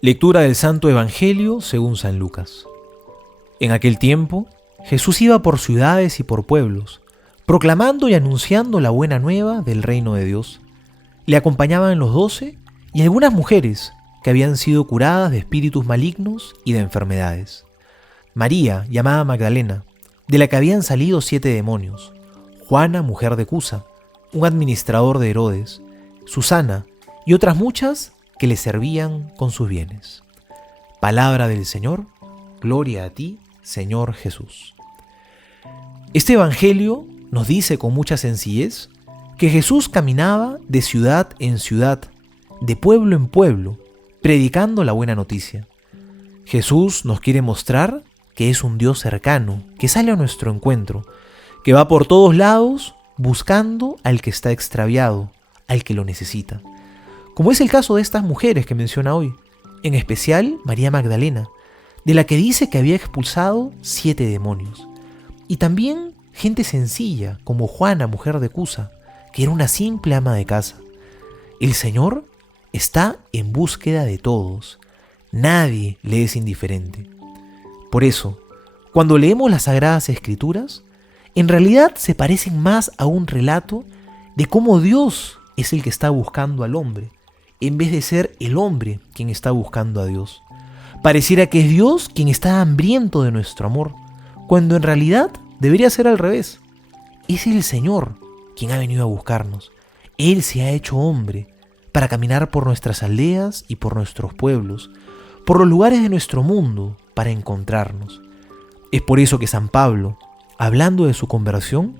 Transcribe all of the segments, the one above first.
Lectura del Santo Evangelio según San Lucas. En aquel tiempo, Jesús iba por ciudades y por pueblos, proclamando y anunciando la buena nueva del reino de Dios. Le acompañaban los 12 y algunas mujeres que habían sido curadas de espíritus malignos y de enfermedades. María, llamada Magdalena, de la que habían salido 7 demonios, Juana, mujer de Cusa, un administrador de Herodes, Susana y otras muchas que le servían con sus bienes. Palabra del Señor, gloria a ti, Señor Jesús. Este Evangelio nos dice con mucha sencillez que Jesús caminaba de ciudad en ciudad, de pueblo en pueblo, predicando la buena noticia. Jesús nos quiere mostrar que es un Dios cercano, que sale a nuestro encuentro, que va por todos lados buscando al que está extraviado, al que lo necesita. Como es el caso de estas mujeres que menciona hoy, en especial María Magdalena, de la que dice que había expulsado 7 demonios. Y también gente sencilla, como Juana, mujer de Cusa, que era una simple ama de casa. El Señor está en búsqueda de todos. Nadie le es indiferente. Por eso, cuando leemos las Sagradas Escrituras, en realidad se parecen más a un relato de cómo Dios es el que está buscando al hombre, en vez de ser el hombre quien está buscando a Dios. Pareciera que es Dios quien está hambriento de nuestro amor, cuando en realidad debería ser al revés. Es el Señor quien ha venido a buscarnos. Él se ha hecho hombre para caminar por nuestras aldeas y por nuestros pueblos, por los lugares de nuestro mundo, para encontrarnos. Es por eso que San Pablo, hablando de su conversión,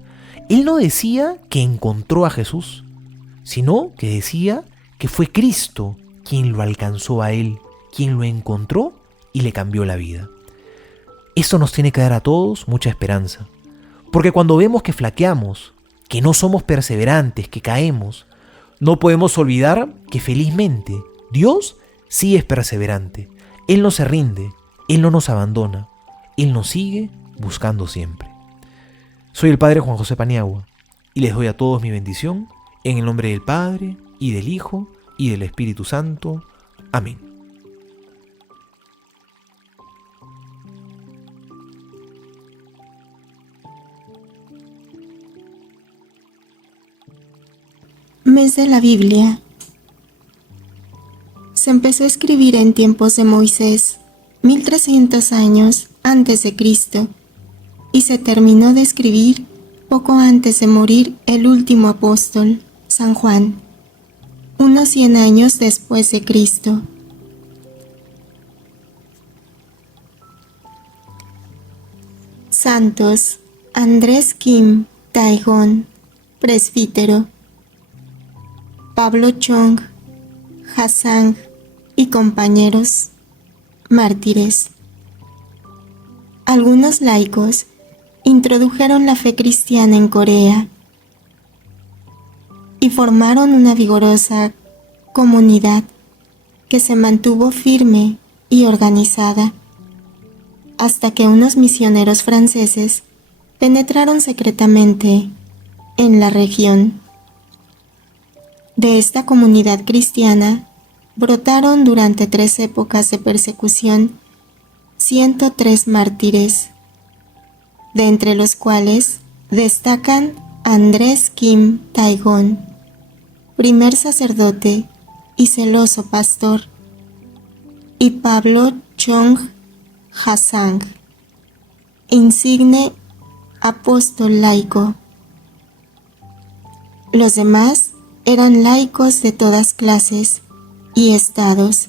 él no decía que encontró a Jesús, sino que decía que fue Cristo quien lo alcanzó a él, quien lo encontró y le cambió la vida. Esto nos tiene que dar a todos mucha esperanza, porque cuando vemos que flaqueamos, que no somos perseverantes, que caemos, no podemos olvidar que felizmente Dios sí es perseverante. Él no se rinde, Él no nos abandona, Él nos sigue buscando siempre. Soy el Padre Juan José Paniagua y les doy a todos mi bendición en el nombre del Padre, y del Hijo, y del Espíritu Santo. Amén. Mes de la Biblia. Se empezó a escribir en tiempos de Moisés, 1300 años antes de Cristo, y se terminó de escribir poco antes de morir el último apóstol, San Juan, unos 100 años después de Cristo. Santos: Andrés Kim Taegong, presbítero; Pablo Chong, Hasang y compañeros, mártires. Algunos laicos introdujeron la fe cristiana en Corea y formaron una vigorosa comunidad que se mantuvo firme y organizada hasta que unos misioneros franceses penetraron secretamente en la región. De esta comunidad cristiana brotaron durante 3 épocas de persecución 103 mártires, de entre los cuales destacan Andrés Kim Taegong, primer sacerdote y celoso pastor, y Pablo Chong Hasang, insigne apóstol laico. Los demás eran laicos de todas clases y estados,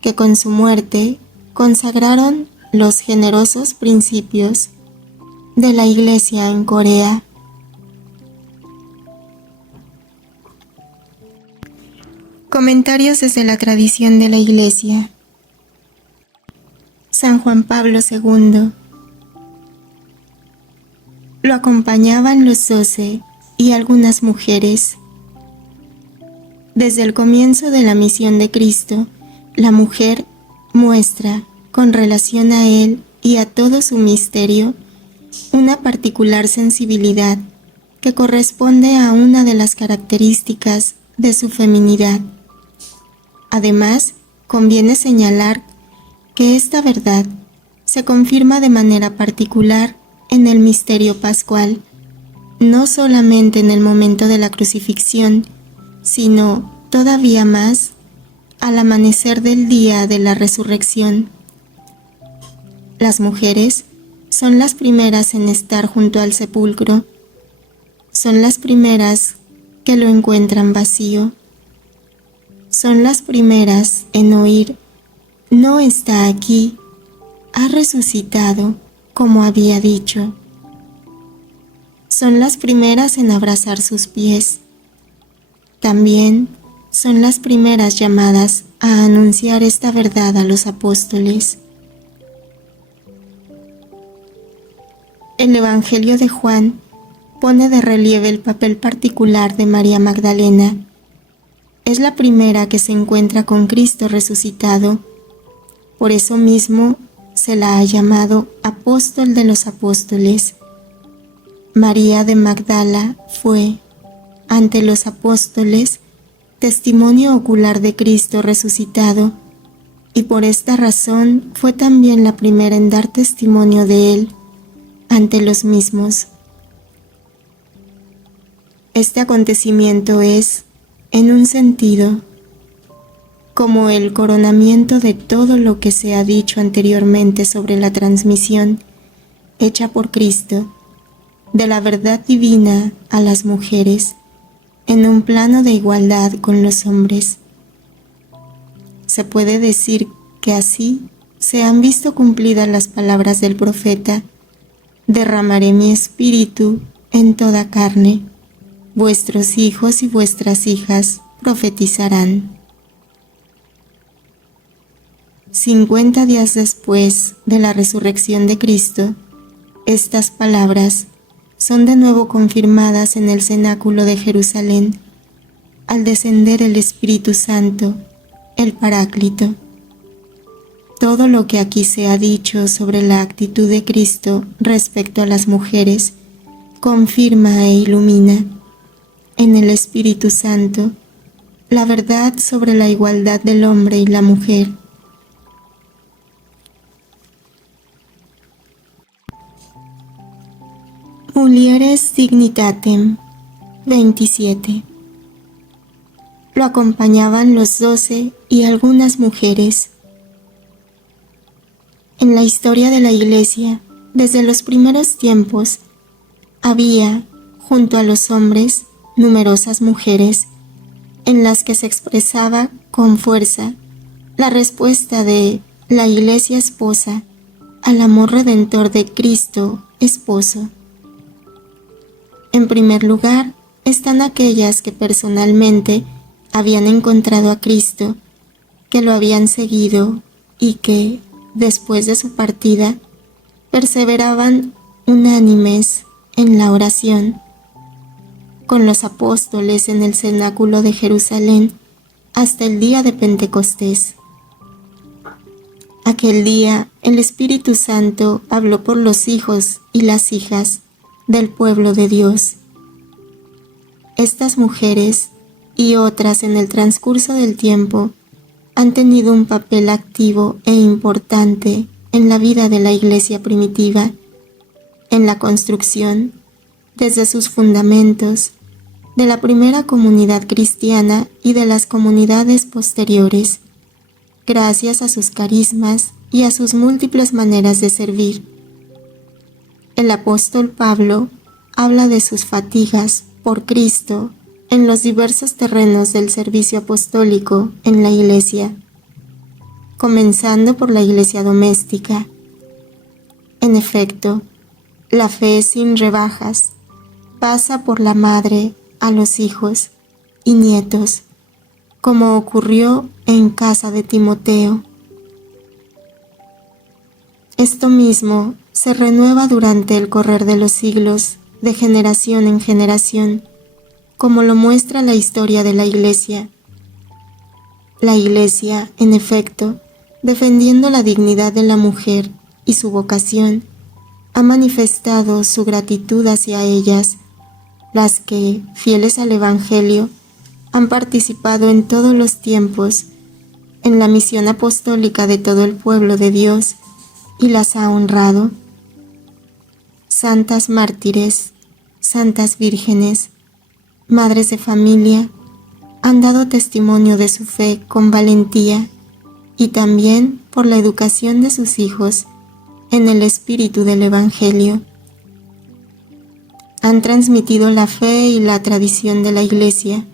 que con su muerte consagraron los generosos principios de la Iglesia en Corea. Comentarios desde la tradición de la Iglesia. San Juan Pablo II. Lo acompañaban los 12 y algunas mujeres. Desde el comienzo de la misión de Cristo, la mujer muestra, con relación a Él y a todo su misterio, una particular sensibilidad que corresponde a una de las características de su feminidad. Además, conviene señalar que esta verdad se confirma de manera particular en el misterio pascual, no solamente en el momento de la crucifixión, sino todavía más al amanecer del día de la resurrección. Las mujeres son las primeras en estar junto al sepulcro, son las primeras que lo encuentran vacío, son las primeras en oír: no está aquí, ha resucitado como había dicho. Son las primeras en abrazar sus pies. También son las primeras llamadas a anunciar esta verdad a los apóstoles. El Evangelio de Juan pone de relieve el papel particular de María Magdalena. Es la primera que se encuentra con Cristo resucitado. Por eso mismo se la ha llamado apóstol de los apóstoles. María de Magdala fue, ante los apóstoles, testimonio ocular de Cristo resucitado, y por esta razón fue también la primera en dar testimonio de él ante los mismos. Este acontecimiento es, en un sentido, como el coronamiento de todo lo que se ha dicho anteriormente sobre la transmisión hecha por Cristo de la verdad divina a las mujeres en un plano de igualdad con los hombres. Se puede decir que así se han visto cumplidas las palabras del profeta: derramaré mi espíritu en toda carne, vuestros hijos y vuestras hijas profetizarán. 50 días después de la resurrección de Cristo, estas palabras son de nuevo confirmadas en el cenáculo de Jerusalén, al descender el Espíritu Santo, el Paráclito. Todo lo que aquí se ha dicho sobre la actitud de Cristo respecto a las mujeres confirma e ilumina, en el Espíritu Santo, la verdad sobre la igualdad del hombre y la mujer. Mulieres Dignitatem 27. Lo acompañaban los 12 y algunas mujeres. En la historia de la Iglesia, desde los primeros tiempos, había, junto a los hombres, numerosas mujeres, en las que se expresaba con fuerza la respuesta de la Iglesia esposa al amor redentor de Cristo esposo. En primer lugar, están aquellas que personalmente habían encontrado a Cristo, que lo habían seguido y que, después de su partida, perseveraban unánimes en la oración, con los apóstoles en el cenáculo de Jerusalén hasta el día de Pentecostés. Aquel día, el Espíritu Santo habló por los hijos y las hijas del pueblo de Dios. Estas mujeres y otras en el transcurso del tiempo han tenido un papel activo e importante en la vida de la Iglesia primitiva, en la construcción, desde sus fundamentos, de la primera comunidad cristiana y de las comunidades posteriores, gracias a sus carismas y a sus múltiples maneras de servir. El apóstol Pablo habla de sus fatigas por Cristo en los diversos terrenos del servicio apostólico en la Iglesia, comenzando por la Iglesia doméstica. En efecto, la fe sin rebajas pasa por la madre a los hijos y nietos, como ocurrió en casa de Timoteo. Esto mismo se renueva durante el correr de los siglos, de generación en generación, como lo muestra la historia de la Iglesia. La Iglesia, en efecto, defendiendo la dignidad de la mujer y su vocación, ha manifestado su gratitud hacia ellas las que, fieles al Evangelio, han participado en todos los tiempos en la misión apostólica de todo el pueblo de Dios y las ha honrado. Santas mártires, santas vírgenes, madres de familia, han dado testimonio de su fe con valentía y también por la educación de sus hijos en el espíritu del Evangelio. Han transmitido la fe y la tradición de la Iglesia,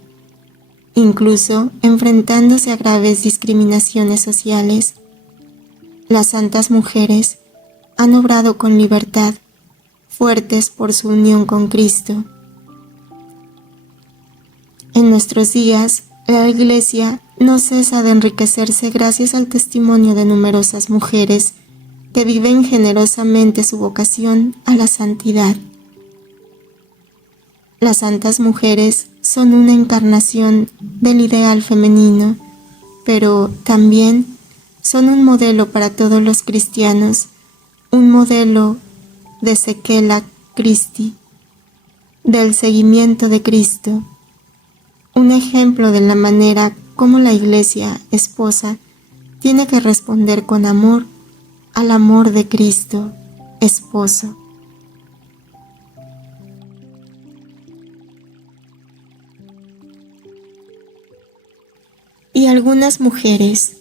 incluso enfrentándose a graves discriminaciones sociales. Las santas mujeres han obrado con libertad, fuertes por su unión con Cristo. En nuestros días, la Iglesia no cesa de enriquecerse gracias al testimonio de numerosas mujeres que viven generosamente su vocación a la santidad. Las santas mujeres son una encarnación del ideal femenino, pero también son un modelo para todos los cristianos, un modelo de Sequela Christi, del seguimiento de Cristo, un ejemplo de la manera como la Iglesia, esposa, tiene que responder con amor al amor de Cristo, esposo. Y algunas mujeres.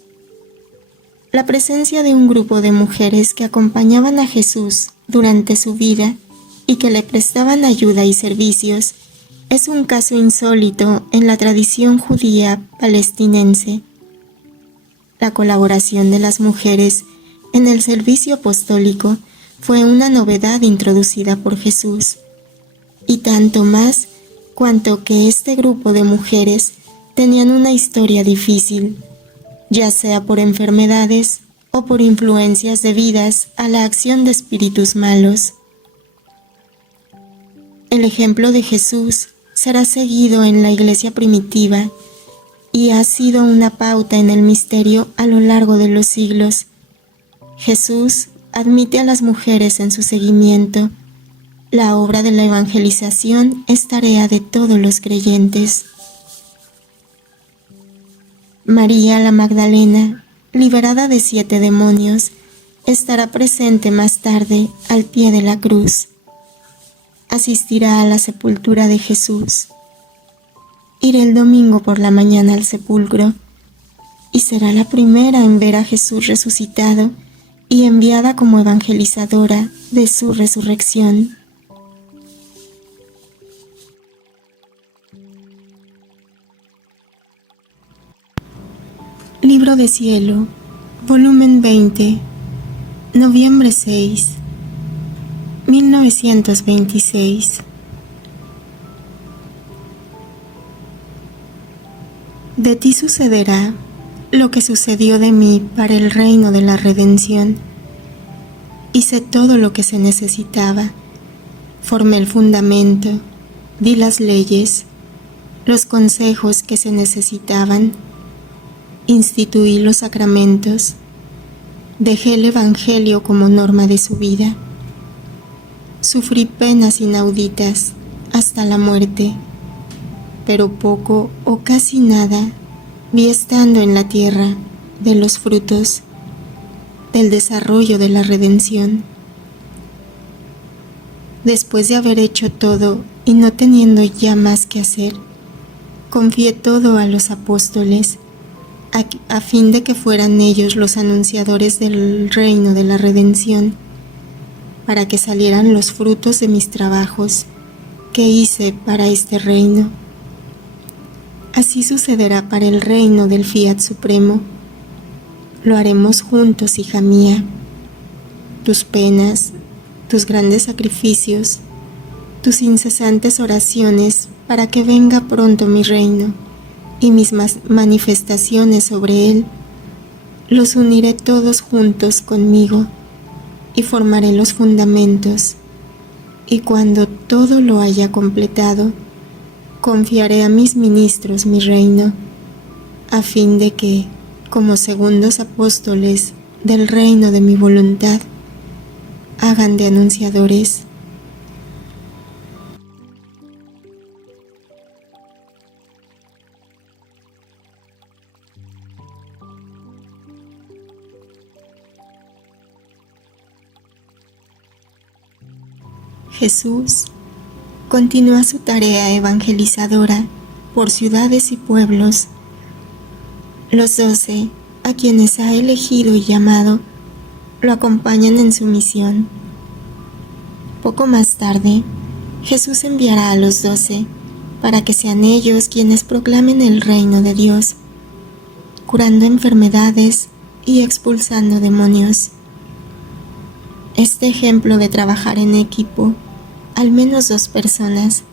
La presencia de un grupo de mujeres que acompañaban a Jesús durante su vida y que le prestaban ayuda y servicios es un caso insólito en la tradición judía palestinense. La colaboración de las mujeres en el servicio apostólico fue una novedad introducida por Jesús, y tanto más cuanto que este grupo de mujeres tenían una historia difícil, ya sea por enfermedades o por influencias debidas a la acción de espíritus malos. El ejemplo de Jesús será seguido en la Iglesia primitiva y ha sido una pauta en el misterio a lo largo de los siglos. Jesús admite a las mujeres en su seguimiento. La obra de la evangelización es tarea de todos los creyentes. María la Magdalena, liberada de 7 demonios, estará presente más tarde al pie de la cruz. Asistirá a la sepultura de Jesús. Irá el domingo por la mañana al sepulcro y será la primera en ver a Jesús resucitado y enviada como evangelizadora de su resurrección. Libro de Cielo, volumen 20, noviembre 6, 1926. De ti sucederá lo que sucedió de mí para el reino de la redención. Hice todo lo que se necesitaba. Formé el fundamento, di las leyes, los consejos que se necesitaban. Instituí los sacramentos. Dejé el Evangelio como norma de su vida. Sufrí penas inauditas hasta la muerte, pero poco o casi nada vi estando en la tierra de los frutos del desarrollo de la redención. Después de haber hecho todo y no teniendo ya más que hacer, confié todo a los apóstoles, a fin de que fueran ellos los anunciadores del reino de la redención, para que salieran los frutos de mis trabajos que hice para este reino. Así sucederá para el reino del Fiat Supremo. Lo haremos juntos, hija mía. Tus penas, tus grandes sacrificios, tus incesantes oraciones para que venga pronto mi reino y mis manifestaciones sobre él, los uniré todos juntos conmigo y formaré los fundamentos, y cuando todo lo haya completado, confiaré a mis ministros mi reino, a fin de que, como segundos apóstoles del reino de mi voluntad, hagan de anunciadores. Jesús continúa su tarea evangelizadora por ciudades y pueblos. Los 12, a quienes ha elegido y llamado, lo acompañan en su misión. Poco más tarde, Jesús enviará a los 12 para que sean ellos quienes proclamen el reino de Dios, curando enfermedades y expulsando demonios. Este ejemplo de trabajar en equipo, al menos 2 personas,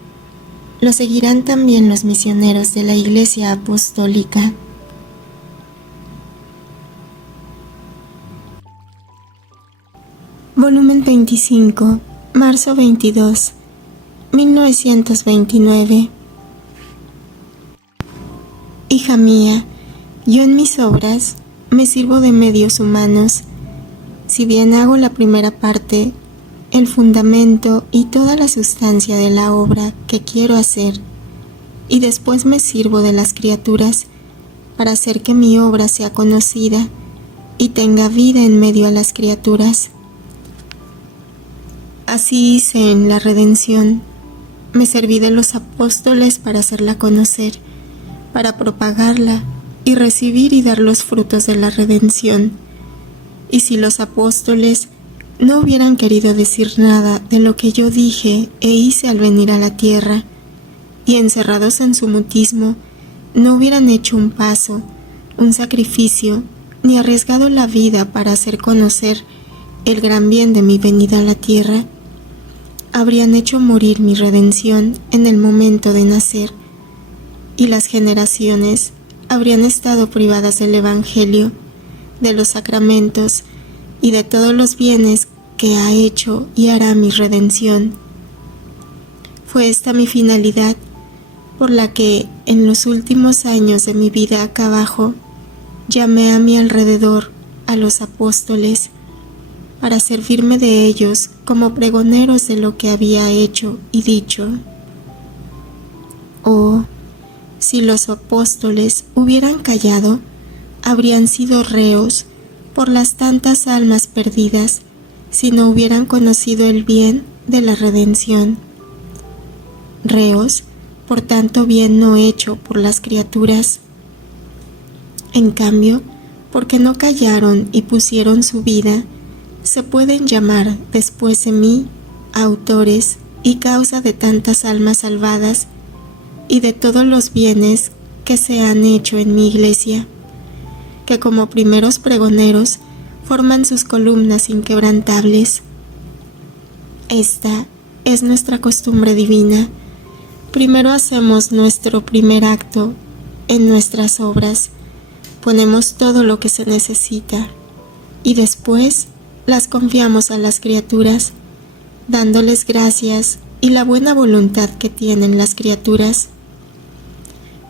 lo seguirán también los misioneros de la Iglesia Apostólica. Volumen 25, marzo 22, 1929. Hija mía, yo en mis obras me sirvo de medios humanos. Si bien hago la primera parte, el fundamento y toda la sustancia de la obra que quiero hacer, y después me sirvo de las criaturas para hacer que mi obra sea conocida y tenga vida en medio a las criaturas. Así hice en la redención. Me serví de los apóstoles para hacerla conocer, para propagarla y recibir y dar los frutos de la redención. Y si los apóstoles no hubieran querido decir nada de lo que yo dije e hice al venir a la tierra, y encerrados en su mutismo, no hubieran hecho un paso, un sacrificio, ni arriesgado la vida para hacer conocer el gran bien de mi venida a la tierra, habrían hecho morir mi redención en el momento de nacer, y las generaciones habrían estado privadas del Evangelio, de los sacramentos y de todos los bienes que ha hecho y hará mi redención. Fue esta mi finalidad, por la que en los últimos años de mi vida acá abajo, llamé a mi alrededor a los apóstoles, para servirme de ellos como pregoneros de lo que había hecho y dicho. Oh, si los apóstoles hubieran callado, habrían sido reos por las tantas almas perdidas si no hubieran conocido el bien de la redención. Reos por tanto bien no hecho por las criaturas. En cambio, porque no callaron y pusieron su vida, se pueden llamar después de mí autores y causa de tantas almas salvadas y de todos los bienes que se han hecho en mi iglesia, que como primeros pregoneros forman sus columnas inquebrantables. Esta es nuestra costumbre divina. Primero hacemos nuestro primer acto en nuestras obras, ponemos todo lo que se necesita y después las confiamos a las criaturas, dándoles gracias y la buena voluntad que tienen las criaturas.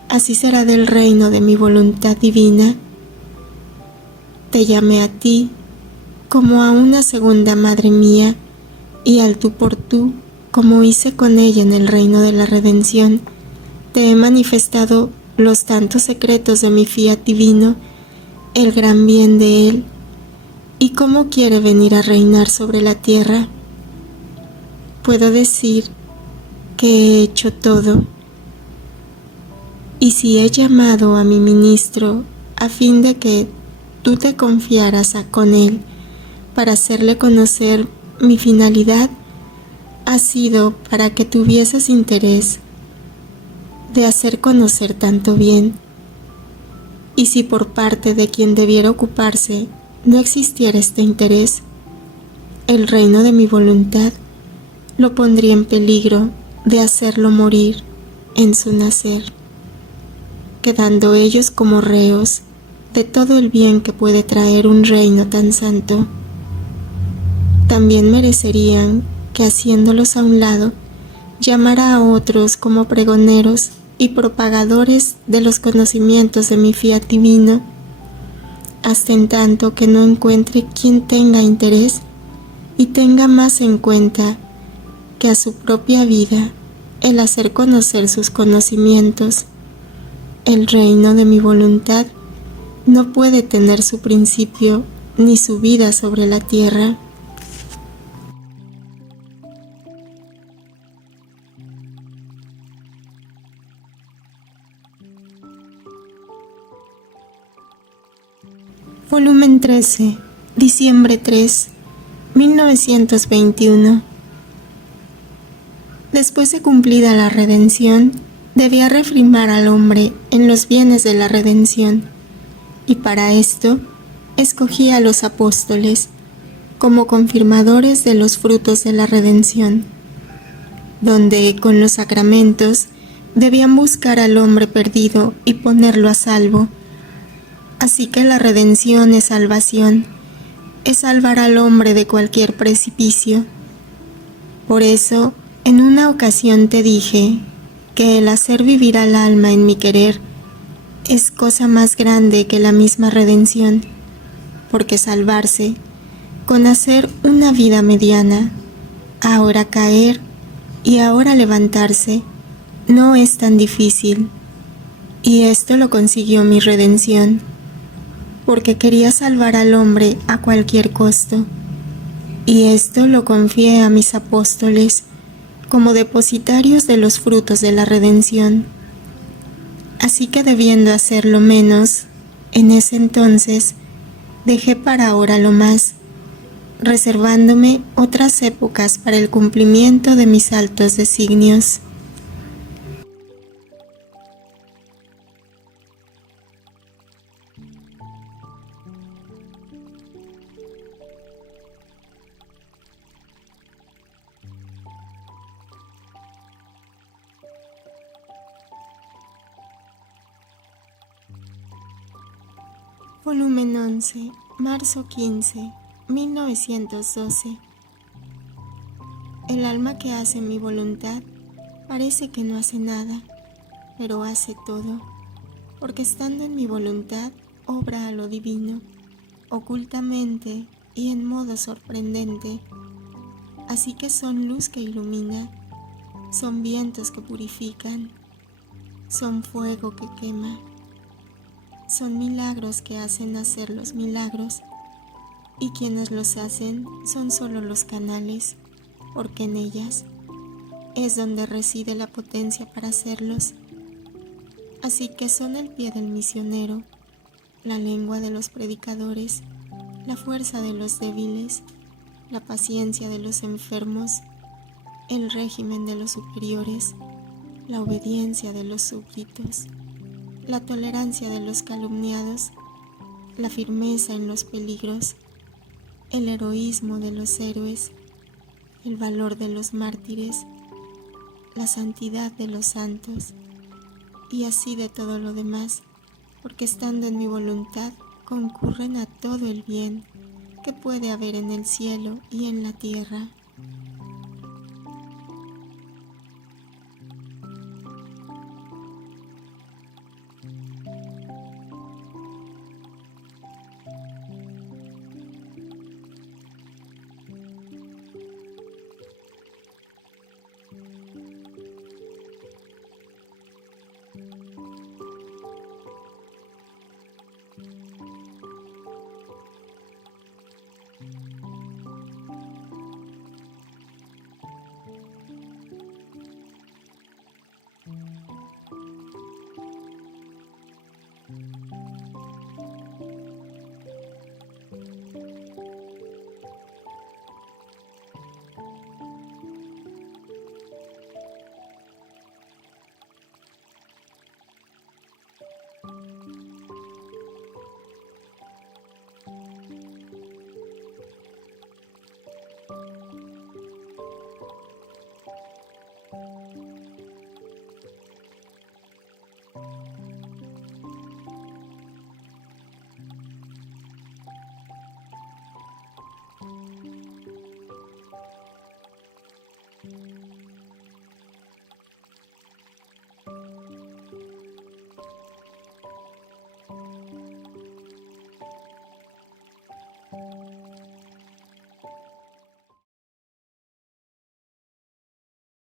Así será del reino de mi voluntad divina. Te llamé a ti como a una segunda madre mía, y al tú por tú, como hice con ella en el reino de la redención, te he manifestado los tantos secretos de mi fiat divino, el gran bien de él, y cómo quiere venir a reinar sobre la tierra. Puedo decir que he hecho todo, y si he llamado a mi ministro a fin de que tú te confiaras con él para hacerle conocer mi finalidad, ha sido para que tuvieses interés de hacer conocer tanto bien. Y si por parte de quien debiera ocuparse no existiera este interés, el reino de mi voluntad lo pondría en peligro de hacerlo morir en su nacer, quedando ellos como reos de todo el bien que puede traer un reino tan santo. También merecerían que, haciéndolos a un lado, llamara a otros como pregoneros y propagadores de los conocimientos de mi fiat divino, hasta en tanto que no encuentre quien tenga interés y tenga más en cuenta que a su propia vida el hacer conocer sus conocimientos. El reino de mi voluntad no puede tener su principio ni su vida sobre la tierra. Volumen 13, diciembre 3, 1921. Después de cumplida la redención, debía reafirmar al hombre en los bienes de la redención, y para esto escogí a los apóstoles como confirmadores de los frutos de la redención, donde con los sacramentos debían buscar al hombre perdido y ponerlo a salvo. Así que la redención es salvación, es salvar al hombre de cualquier precipicio. Por eso, en una ocasión te dije que el hacer vivir al alma en mi querer es cosa más grande que la misma redención, porque salvarse, con hacer una vida mediana, ahora caer y ahora levantarse, no es tan difícil. Y esto lo consiguió mi redención, porque quería salvar al hombre a cualquier costo. Y esto lo confié a mis apóstoles como depositarios de los frutos de la redención. Así que debiendo hacerlo menos, en ese entonces, dejé para ahora lo más, reservándome otras épocas para el cumplimiento de mis altos designios. Volumen 11, marzo 15, 1912. El alma que hace mi voluntad parece que no hace nada, pero hace todo, porque estando en mi voluntad obra a lo divino, ocultamente y en modo sorprendente. Así que son luz que ilumina, son vientos que purifican, son fuego que quema. Son milagros que hacen nacer los milagros, y quienes los hacen son solo los canales, porque en ellas es donde reside la potencia para hacerlos. Así que son el pie del misionero, la lengua de los predicadores, la fuerza de los débiles, la paciencia de los enfermos, el régimen de los superiores, la obediencia de los súbditos, la tolerancia de los calumniados, la firmeza en los peligros, el heroísmo de los héroes, el valor de los mártires, la santidad de los santos, y así de todo lo demás, porque estando en mi voluntad concurren a todo el bien que puede haber en el cielo y en la tierra.